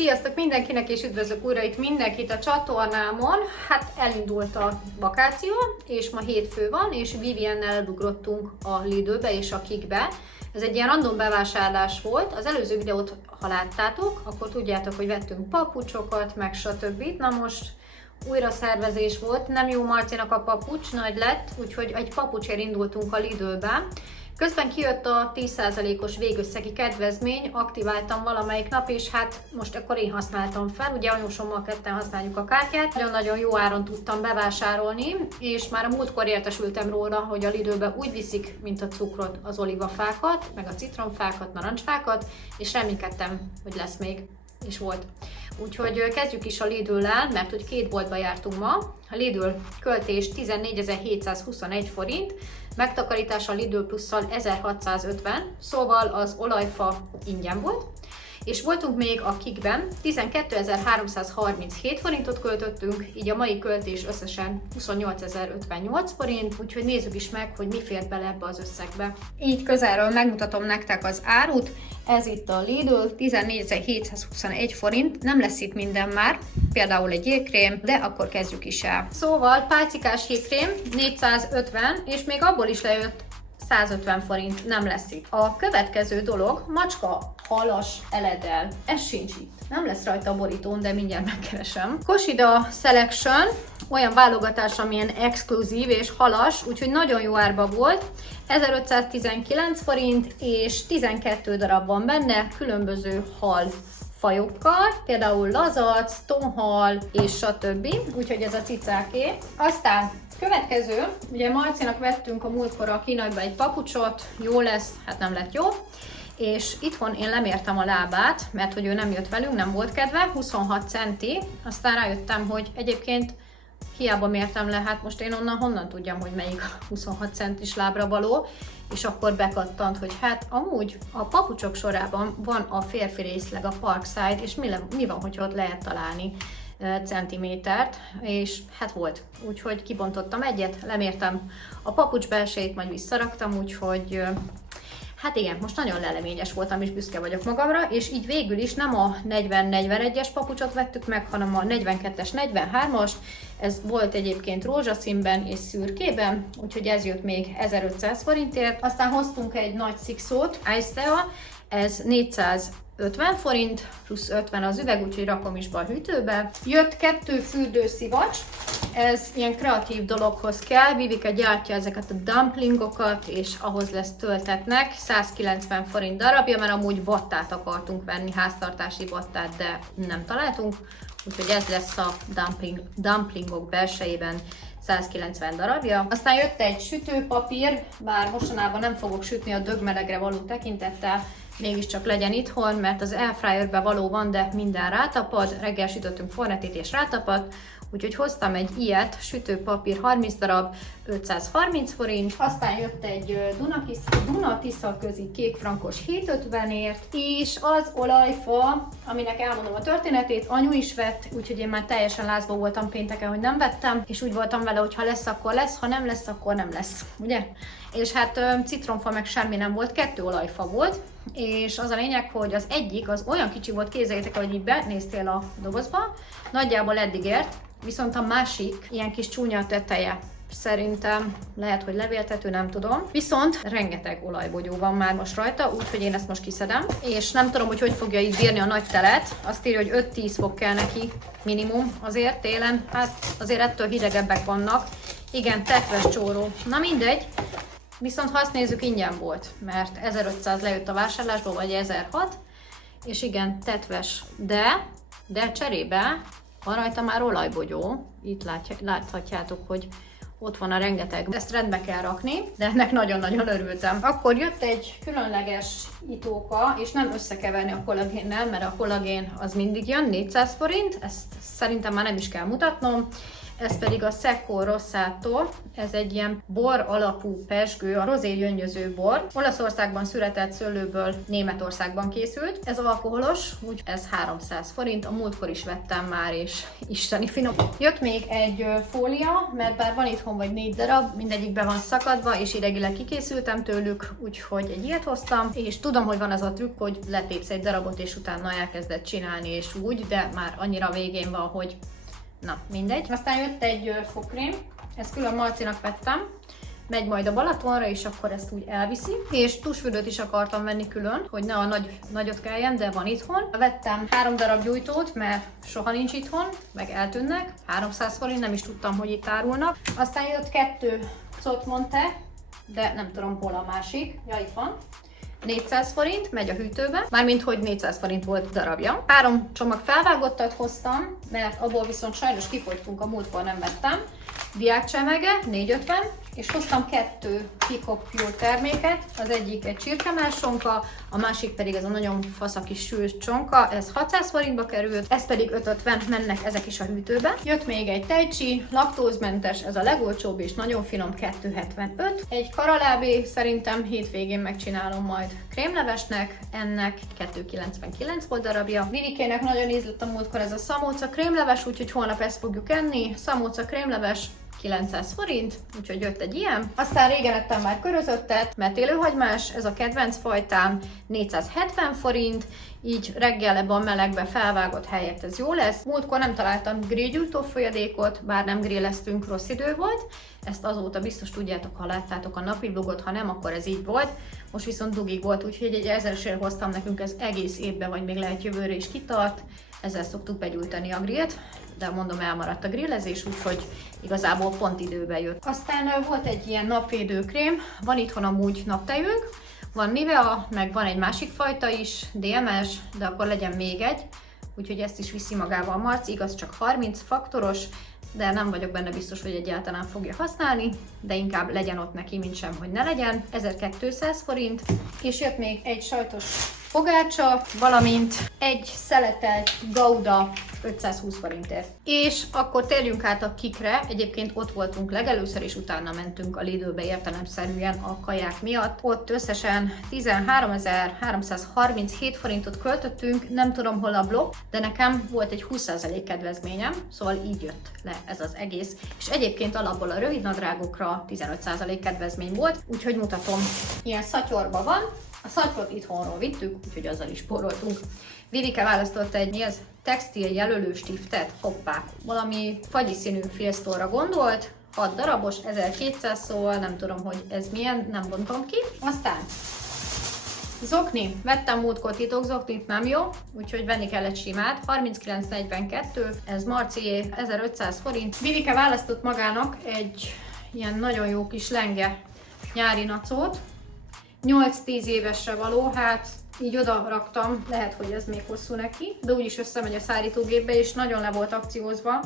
Sziasztok mindenkinek, és üdvözlök újra itt mindenkit a csatornámon. Hát elindult a vakáció, és ma hétfő van, és Viviennel elugrottunk a Lidlbe és a Kikbe. Ez egy ilyen random bevásárlás volt. Az előző videót, ha láttátok, akkor tudjátok, hogy vettünk papucsokat, meg stb. Na most újra szervezés volt, nem jó Marcinak a papucs, nagy lett, úgyhogy egy papucsért indultunk a Lidlbe. Közben kijött a 10%-os végösszegi kedvezmény, aktiváltam valamelyik nap, és hát most akkor én használtam fel, ugye anyósommal ketten használjuk a kártyát. Nagyon-nagyon jó áron tudtam bevásárolni, és már a múltkor értesültem róla, hogy a Lidlbe úgy viszik, mint a cukrot, az olívafákat, meg a citromfákat, narancsfákat, és reménykedtem, hogy lesz még, és volt. Úgyhogy kezdjük is a Lidl-lel, mert hogy két boltba jártunk ma. A Lidl költés 14.721 forint, megtakarítás a Lidl plusszal 1650, szóval az olajfa ingyen volt. És voltunk még a Kikben, 12.337 forintot költöttünk, így a mai költés összesen 28.058 forint, úgyhogy nézzük is meg, hogy mi fért bele ebbe az összegbe. Így közelről megmutatom nektek az árut, ez itt a Lidl, 14.721 forint, nem lesz itt minden már, például egy jégkrém, de akkor kezdjük is el. Szóval pálcikás jégkrém 450, és még abból is lejött 150 forint, nem lesz itt. A következő dolog, macska halas eledel. Ez sincs itt. Nem lesz rajta a borítón, de mindjárt megkeresem. Kosida Selection, olyan válogatás, amilyen exkluzív és halas, úgyhogy nagyon jó árba volt. 1519 forint, és 12 darab van benne, különböző hal fajokkal, például lazac, tonhal és stb. Úgyhogy ez a cicáké. Aztán következő, ugye Marcinak vettünk a múltkor a kínaiba egy papucsot, jó lesz, hát nem lett jó. És itthon én lemértem a lábát, mert hogy ő nem jött velünk, nem volt kedve, 26 centi, aztán rájöttem, hogy egyébként hiába mértem le, hát most én honnan tudjam, hogy melyik 26 centis lábra való, és akkor bekattant, hogy hát amúgy a papucsok sorában van a férfi részleg, a Parkside, és mi van, hogyha ott lehet találni centimétert, és hát volt. Úgyhogy kibontottam egyet, lemértem a papucs belsejét, majd visszaraktam, úgyhogy hát igen, most nagyon leleményes voltam, és büszke vagyok magamra, és így végül is nem a 40-41-es papucsot vettük meg, hanem a 42-es, 43-as. Ez volt egyébként rózsaszínben és szürkében, úgyhogy ez jött még 1500 forintért. Aztán hoztunk egy nagy szikszót, Aistea, ez 450 forint, plusz 50 az üveg, úgyhogy rakom is be a hűtőbe. Jött 2 fürdőszivacs, ez ilyen kreatív dologhoz kell, Vivike gyártja ezeket a dumplingokat, és ahhoz lesz töltetnek, 190 forint darabja, mert amúgy vattát akartunk venni, háztartási vattát, de nem találtunk, úgyhogy ez lesz a dumplingok belsejében 190 darabja. Aztán jött egy sütőpapír, bár mostanában nem fogok sütni a dögmelegre való tekintettel, mégiscsak legyen itthon, mert az airfryerbe való van, de minden rátapad. Reggel sütöttünk fornetit és rátapadt, úgyhogy hoztam egy ilyet, sütőpapír 30 darab, 530 forint. Aztán jött egy Duna-Tisza közi kékfrankos 750-ért, és az olajfa, aminek elmondom a történetét, anyu is vett, úgyhogy én már teljesen lázba voltam pénteken, hogy nem vettem, és úgy voltam vele, hogy ha lesz, akkor lesz, ha nem lesz, akkor nem lesz, ugye? És hát citromfa meg semmi nem volt, 2 olajfa volt, és az a lényeg, hogy az egyik az olyan kicsi volt, képzeljétek, hogy így benéztél a dobozba, nagyjából eddig ért, viszont a másik ilyen kis csúnya teteje. Szerintem lehet, hogy levéltető, nem tudom. Viszont rengeteg olajbogyó van már most rajta, úgyhogy én ezt most kiszedem. És nem tudom, hogy fogja így bírni a nagy telet. Azt írja, hogy 5-10 fok kell neki minimum azért télen. Hát azért ettől hidegebbek vannak. Igen, tetves csóró. Na mindegy. Viszont ha azt nézzük, ingyen volt, mert 1500 lejött a vásárlásból, vagy 1006. És igen, tetves. De cserébe van rajta már olajbogyó. Itt láthatjátok, hogy ott van a rengeteg. Ezt rendbe kell rakni, de ennek nagyon-nagyon örültem. Akkor jött egy különleges itóka, és nem összekeverni a kollagénnel, mert a kollagén az mindig jön, 400 forint, ezt szerintem már nem is kell mutatnom. ez pedig a Secco Rossato, ez egy ilyen bor alapú pezsgő, a rozé gyöngyöző bor. Olaszországban született szőlőből Németországban készült. Ez alkoholos, úgy ez 300 forint, a múltkor is vettem már, és isteni finom. Jött még egy fólia, mert bár van itthon vagy 4 darab, mindegyikben van szakadva, és idegileg kikészültem tőlük, úgyhogy egy ilyet hoztam, és tudom, hogy van az a trükk, hogy letépsz egy darabot, és utána elkezded csinálni, és úgy, de már annyira végén van, hogy na, mindegy. Aztán jött egy fogkrém, ezt külön Marcinak vettem, megy majd a Balatonra, és akkor ezt úgy elviszi. És tusfürdőt is akartam venni külön, hogy ne a nagyot kelljen, de van itthon. Vettem 3 darab gyújtót, mert soha nincs itthon, meg eltűnnek. 300 forint, nem is tudtam, hogy itt árulnak. Aztán jött 2 Zottmonte, de nem tudom, hol a másik. Ja, itt van. 400 forint, megy a hűtőbe, mármint hogy 400 forint volt darabja. 3 csomag felvágottat hoztam, mert abból viszont sajnos kifogytunk, a múltkor nem vettem. Diákcsemege, 450, és hoztam 2 Pick-up Pure terméket, az egyik egy csirkemássonka, a másik pedig ez a nagyon fasz a kis sült csonka, ez 600 forintba került, ez pedig 550, mennek ezek is a hűtőbe. Jött még egy tejcsi, laktózmentes, ez a legolcsóbb és nagyon finom, 275. Egy karalábé, szerintem hétvégén megcsinálom majd krémlevesnek, ennek 299 volt darabja. Vivikének nagyon ízlett a múltkor ez a szamóca krémleves, úgyhogy holnap ezt fogjuk enni, szamóca krémleves, 900 forint, úgyhogy jött egy ilyen. Aztán régen ettem már körözöttet, mert élőhagymás, ez a kedvenc fajtám, 470 forint, így reggel ebbe a melegbe felvágott helyett ez jó lesz. Múltkor nem találtam grillgyújtó folyadékot, bár nem grilleztünk, rossz idő volt. Ezt azóta biztos tudjátok, ha láttátok a napi vlogot, ha nem, akkor ez így volt. Most viszont dugig volt, úgyhogy egy 1000-esért hoztam, nekünk ez egész évben, vagy még lehet jövőre is kitart. Ezzel szoktuk begyújtani a grillt, de mondom, elmaradt a grillezés, úgyhogy igazából pont időben jött. Aztán volt egy ilyen napvédőkrém, van itthon amúgy naptejünk, van Nivea, meg van egy másik fajta is, DMS, de akkor legyen még egy, úgyhogy ezt is viszi magával Marci, igaz csak 30 faktoros, de nem vagyok benne biztos, hogy egyáltalán fogja használni, de inkább legyen ott neki, mint sem, hogy ne legyen. 1200 forint, és jött még egy sajtos fogácsa, valamint egy szeletelt Gouda 520 forintért. És akkor térjünk át a Kikre, egyébként ott voltunk legelőször, és utána mentünk a Lidlbe értelemszerűen a kaják miatt. Ott összesen 13.337 forintot költöttünk, nem tudom hol a blokk, de nekem volt egy 20% kedvezményem, szóval így jött le ez az egész. És egyébként alapból a rövidnadrágokra 15% kedvezmény volt, úgyhogy mutatom, ilyen szatyorban van. A szatyrot itthonról vittük, úgyhogy azzal is spóroltunk. Vivike választotta egy mi ez? Textil jelölő stiftet, hoppá, valami fagyi színű filztórra gondolt, 6 darabos, 1200, szóval nem tudom, hogy ez milyen, nem bontom ki. Aztán zokni, vettem múltkor titokzoknit, nem jó, úgyhogy venni kell egy simát, 39,42, ez Marcié, 1500 forint. Vivike választott magának egy ilyen nagyon jó kis lenge nyári nacót, 8-10 évesre való, hát így oda raktam, lehet, hogy ez még hosszú neki, de úgyis összemegy a szárítógépbe, és nagyon le volt akciózva,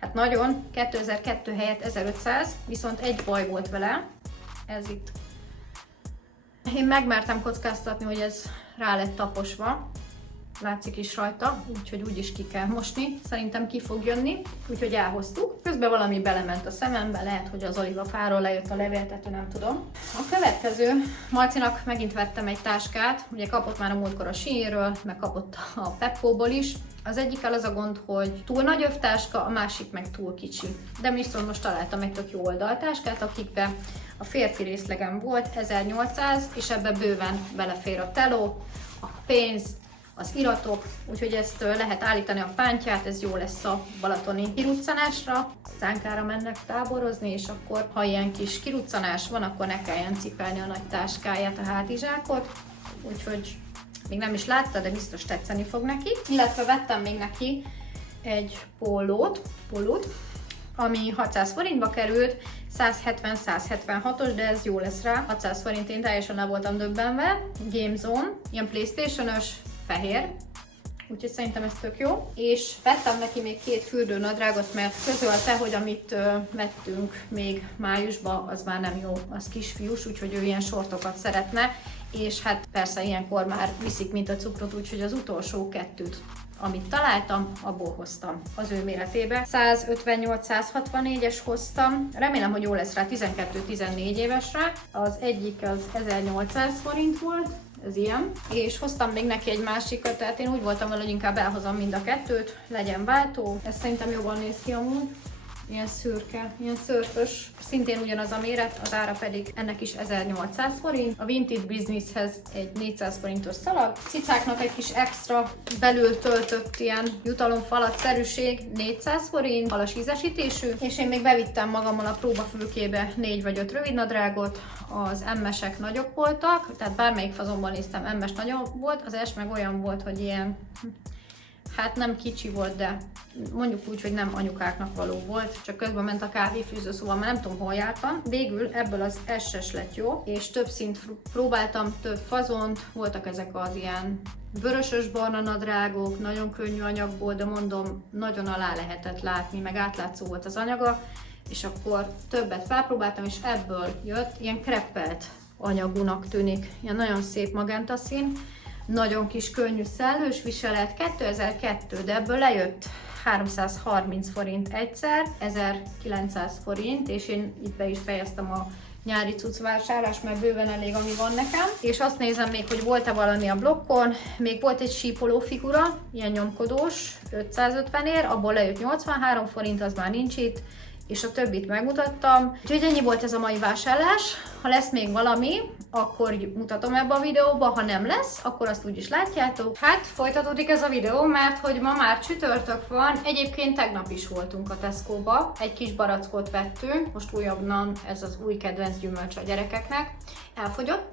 hát nagyon, 2002 helyett 1500, viszont egy baj volt vele, ez itt. Én megmertem kockáztatni, hogy ez rá lett taposva, látszik is rajta, úgyhogy úgyis ki kell mosni, szerintem ki fog jönni, úgyhogy elhoztuk. Közben valami belement a szemembe, lehet, hogy az olivafáról lejött a levéltető, nem tudom. A következő, Marcinak megint vettem egy táskát, ugye kapott már a múltkor a Sheinről, meg kapott a Pepco-ból is. Az egyikkel az a gond, hogy túl nagy övtáska, a másik meg túl kicsi. De viszont most találtam egy tök jó oldaltáskát, akikbe a férfi részlegem volt, 1800, és ebbe bőven belefér a teló, a pénz, az iratok, úgyhogy ezt lehet állítani a pántját, ez jó lesz a balatoni kiruccanásra. Zánkára mennek táborozni, és akkor, ha ilyen kis kiruccanás van, akkor ne kelljen cipelni a nagy táskáját, a hátizsákot. Úgyhogy még nem is látta, de biztos tetszeni fog neki. Illetve vettem még neki egy pólót, ami 600 forintba került, 170-176-os, de ez jó lesz rá. 600 forint, én teljesen le voltam döbbenve. Game Zone, ilyen PlayStation-ös, fehér, úgyhogy szerintem ez tök jó. És vettem neki még 2 fürdőnadrágot, mert közölte, hogy amit vettünk még májusban, az már nem jó, az kisfiús, úgyhogy ő ilyen sortokat szeretne. és hát persze ilyenkor már viszik, mint a cukrot, úgyhogy az utolsó 2-t, amit találtam, abból hoztam az ő méretébe. 158-164-es hoztam, remélem, hogy jó lesz rá 12-14 évesre. Az egyik az 1800 forint volt, ez ilyen, és hoztam még neki egy másikat, tehát én úgy voltam vele, hogy inkább elhozom mind a 2-t, legyen váltó. Ez szerintem jobban néz ki amúgy. Ilyen szürke, ilyen szörfös, szintén ugyanaz a méret, az ára pedig ennek is 1800 forint. A Vintage Businesshez egy 400 forintos szalag. Cicáknak egy kis extra belül töltött ilyen jutalomfalat-szerűség, 400 forint, halas ízesítésű, és én még bevittem magammal a próbafülkébe 4 vagy 5 rövidnadrágot, az M-esek nagyok voltak, tehát bármelyik fazonban néztem, M-es nagyobb volt, az S meg olyan volt, hogy ilyen, hát nem kicsi volt, de mondjuk úgy, hogy nem anyukáknak való volt, csak közben ment a kávéfűző, szóval már nem tudom, hol jártam. Végül ebből az S-es lett jó, és több szint próbáltam, több fazont, voltak ezek az ilyen vörösös barna nadrágok, nagyon könnyű anyagból, de mondom, nagyon alá lehetett látni, meg átlátszó volt az anyaga, és akkor többet felpróbáltam, és ebből jött, ilyen kreppelt anyagúnak tűnik, ilyen nagyon szép magentaszín, nagyon kis könnyű szellős viselet, 2002, de ebből lejött 330 forint egyszer, 1900 forint, és én itt be is fejeztem a nyári cuccvásárlás, mert bőven elég, ami van nekem. És azt nézem még, hogy volt-e valami a blokkon, még volt egy sípoló figura, ilyen nyomkodós, 550-ért, abból lejött 83 forint, az már nincs itt, és a többit megmutattam. Úgyhogy ennyi volt ez a mai vásárlás. Ha lesz még valami, akkor mutatom ebbe a videóba, ha nem lesz, akkor azt úgyis látjátok. Hát folytatódik ez a videó, mert hogy ma már csütörtök van, egyébként tegnap is voltunk a Tesco-ba, egy kis barackot vettünk, most újabban ez az új kedvenc gyümölcs a gyerekeknek, elfogyott.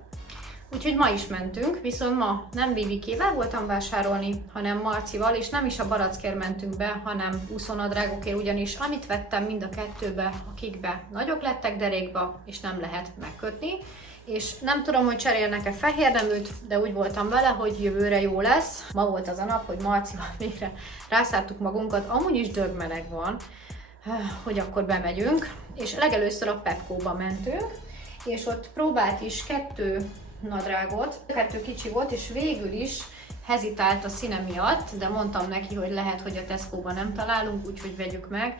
Úgyhogy ma is mentünk, viszont ma nem Vivikével voltam vásárolni, hanem Marcival, és nem is a barackért mentünk be, hanem úszónadrágokért, ugyanis amit vettem mind a kettőbe, akikbe nagyok lettek derékba, és nem lehet megkötni. És nem tudom, hogy cserélnek-e fehérneműt, de úgy voltam vele, hogy jövőre jó lesz. Ma volt az a nap, hogy Marcival végre rászálltuk magunkat, amúgy is dögmeleg van, hogy akkor bemegyünk. És legelőször a Pepco-ba mentünk, és ott próbált is 2 nadrágot, 2 kicsi volt, és végül is hezitált a színe miatt, de mondtam neki, hogy lehet, hogy a Tesco-ban nem találunk, úgyhogy vegyük meg.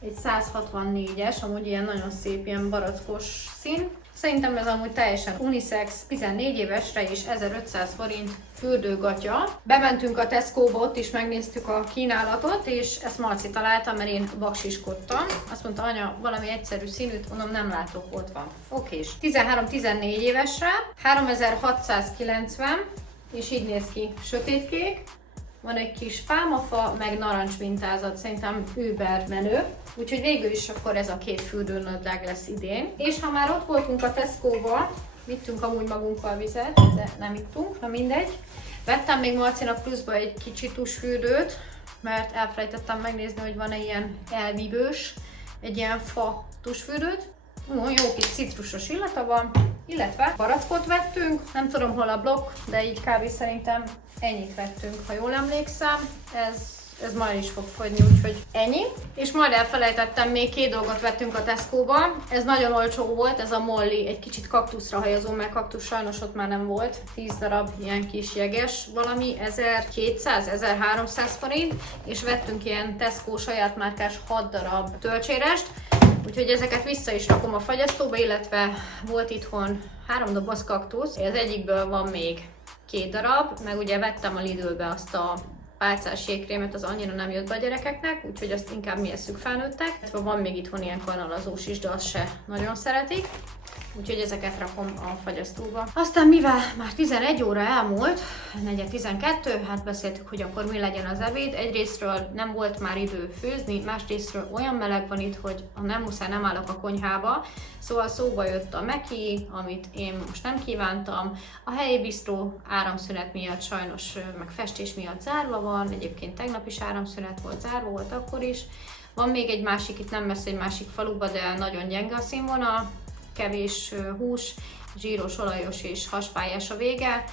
Egy 164-es, amúgy ilyen nagyon szép, ilyen barackos szín. Szerintem ez amúgy teljesen unisex, 14 évesre és 1500 forint fürdőgatya. Bementünk a Tesco-ba, ott is megnéztük a kínálatot, és ezt Marci találta, mert én baksiskodtam. Azt mondta, anya, valami egyszerű színűt, mondom, nem látok, ott van. Okés. 13-14 évesre, 3690, és így néz ki, sötétkék. Van egy kis pálmafa, meg narancs mintázat, szerintem über menő. Úgyhogy végül is akkor ez a 2 fürdőnadrág lesz idén. És ha már ott voltunk a Tesco-ba, vittünk amúgy magunkkal vizet, de nem ittunk, na mindegy. Vettem még Marcinak pluszba egy kicsi tusfürdőt, mert elfelejtettem megnézni, hogy van-e ilyen elvívős, egy ilyen fa tusfürdőt. Jó kis citrusos illata van, illetve barackot vettünk, nem tudom hol a blokk, de így kb. Szerintem ennyit vettünk, ha jól emlékszem. Ez majd is fog fogyni, úgyhogy ennyi. És majd elfelejtettem, még 2 dolgot vettünk a Tesco-ba. Ez nagyon olcsó volt, ez a Molly, egy kicsit kaktuszra hajazó, mert kaktusz sajnos ott már nem volt. 10 darab ilyen kis jeges valami, 1200-1300 forint, és vettünk ilyen Tesco saját márkás 6 darab tölcsérest. Úgyhogy ezeket vissza is rakom a fagyasztóba, illetve volt itthon 3 doboz kaktusz, az egyikből van még 2 darab, meg ugye vettem a Lidlbe azt a pálcás jégkrémet, az annyira nem jött be a gyerekeknek, úgyhogy azt inkább mi esszük felnőttek. Van még itthon ilyen kanalazós is, de azt se nagyon szeretik. Úgyhogy ezeket rakom a fagyasztóba. Aztán mivel már 11 óra elmúlt, 4:12, hát beszéltük, hogy akkor mi legyen az ebéd. Egyrésztről nem volt már idő főzni, másrésztről olyan meleg van itt, hogy ha nem muszáj, nem állok a konyhába. Szóval szóba jött a Meki, amit én most nem kívántam. A helyi bisztró áramszünet miatt sajnos, meg festés miatt zárva van. Egyébként tegnap is áramszünet volt, zárva volt akkor is. Van még egy másik, itt nem messze egy másik faluba, de nagyon gyenge a színvonal. Kevés hús, zsíros, olajos és haspályás a vége.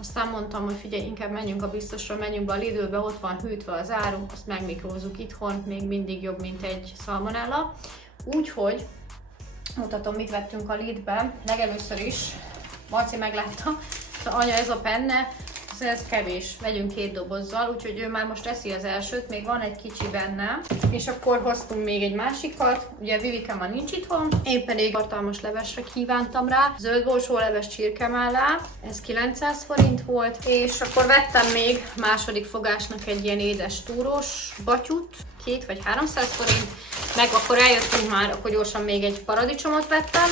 Aztán mondtam, hogy figyelj, inkább menjünk a biztosra, menjünk be a Lidlbe, ott van hűtve az áru, azt megmikrózzuk itthon, még mindig jobb, mint egy szalmonella. Úgyhogy mutatom, mit vettünk a Lidlbe. Legelőször is Marci meglátta, anya, ez a penne, ez kevés, vegyünk 2 dobozzal, úgyhogy ő már most eszi az elsőt, még van egy kicsi benne. És akkor hoztunk még egy másikat, ugye Vivike ma nincs itthon, én pedig tartalmas levesre kívántam rá, zöld borsóleves csirkemállá, ez 900 forint volt, és akkor vettem még második fogásnak egy ilyen édes túrós batyut, 200 vagy 300 forint, meg akkor eljöttünk már, akkor gyorsan még egy paradicsomot vettem,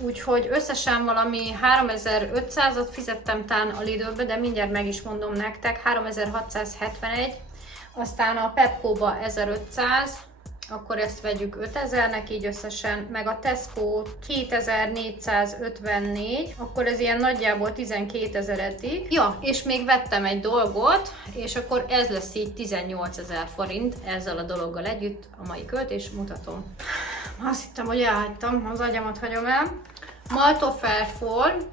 úgyhogy összesen valami 3500-at fizettem tán a Lidlbe, de mindjárt meg is mondom nektek, 3671, aztán a Pepco-ba 1500, akkor ezt vegyük 5000-nek így összesen, meg a Tesco 2454, akkor ez ilyen nagyjából 12 000 eddig. Ja, és még vettem egy dolgot, és akkor ez lesz így 18 000 forint ezzel a dologgal együtt, a mai költés, mutatom. Azt hittem, hogy elhagytam, az agyamat hagyom el. Maltofer-for,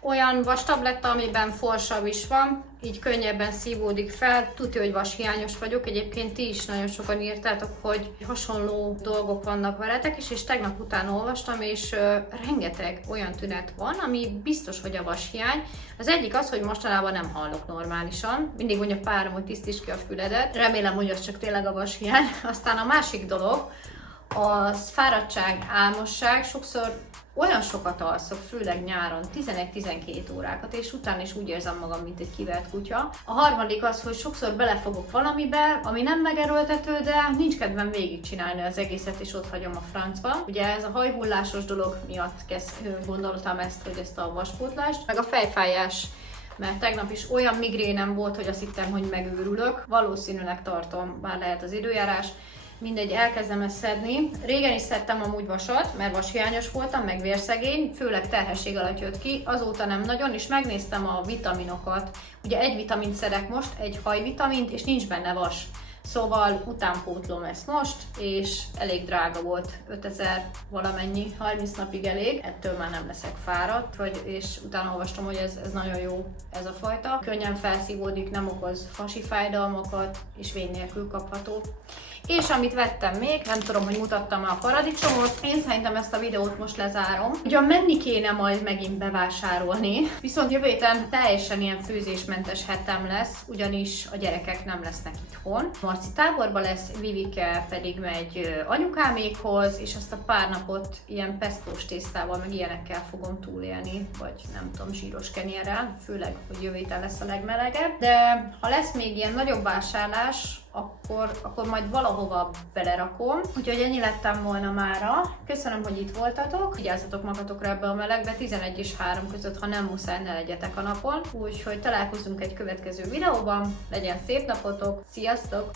olyan vastabletta, amiben forsav is van, így könnyebben szívódik fel. Tudja, hogy vashiányos vagyok, egyébként ti is nagyon sokan írtátok, hogy hasonló dolgok vannak veletek is, és tegnap után olvastam, és rengeteg olyan tünet van, ami biztos, hogy a vashiány. Az egyik az, hogy mostanában nem hallok normálisan, mindig mondja párom, hogy tisztíts ki a füledet, remélem, hogy az csak tényleg a vashiány. Aztán a másik dolog, az fáradtság, álmosság, sokszor olyan sokat alszok, főleg nyáron, 11-12 órákat, és utána is úgy érzem magam, mint egy kivert kutya. A harmadik az, hogy sokszor belefogok valamibe, ami nem megerőltető, de nincs kedvem végigcsinálni az egészet, és ott hagyom a francba. Ugye ez a hajhullásos dolog miatt gondoltam ezt, hogy ezt a vaspótlást, meg a fejfájás, mert tegnap is olyan migrénem volt, hogy azt hittem, hogy megőrülök. Valószínűleg tartom, bár lehet az időjárás. Mindegy, elkezdem ezt szedni. Régen is szedtem amúgy vasat, mert vashiányos voltam, meg vérszegény, főleg terhesség alatt jött ki, azóta nem nagyon, és megnéztem a vitaminokat. Ugye egy vitamint szedek most, egy hajvitamint, és nincs benne vas. Szóval utánpótlom ezt most, és elég drága volt, 5000 valamennyi, 30 napig elég, ettől már nem leszek fáradt, és utána olvastam, hogy ez nagyon jó ez a fajta. Könnyen felszívódik, nem okoz hasi fájdalmakat, és vény nélkül kapható. És amit vettem még, nem tudom, hogy mutattam a paradicsomot, én szerintem ezt a videót most lezárom. Ugyan menni kéne majd megint bevásárolni, viszont jövő héten teljesen ilyen főzésmentes hetem lesz, ugyanis a gyerekek nem lesznek itthon. Marci táborba lesz, Vivike pedig megy anyukámékhoz, és azt a pár napot ilyen pesztós tésztával, meg ilyenekkel fogom túlélni, vagy nem tudom, zsíros kenyérrel, főleg, hogy jövő héten lesz a legmelegebb. De ha lesz még ilyen nagyobb vásárlás, akkor majd valahova belerakom. Úgyhogy ennyi lettem volna mára. Köszönöm, hogy itt voltatok. Vigyázzatok magatokra ebbe a melegbe, 11 és 3 között, ha nem muszáj, ne legyetek a napon. Úgyhogy találkozunk egy következő videóban. Legyen szép napotok. Sziasztok!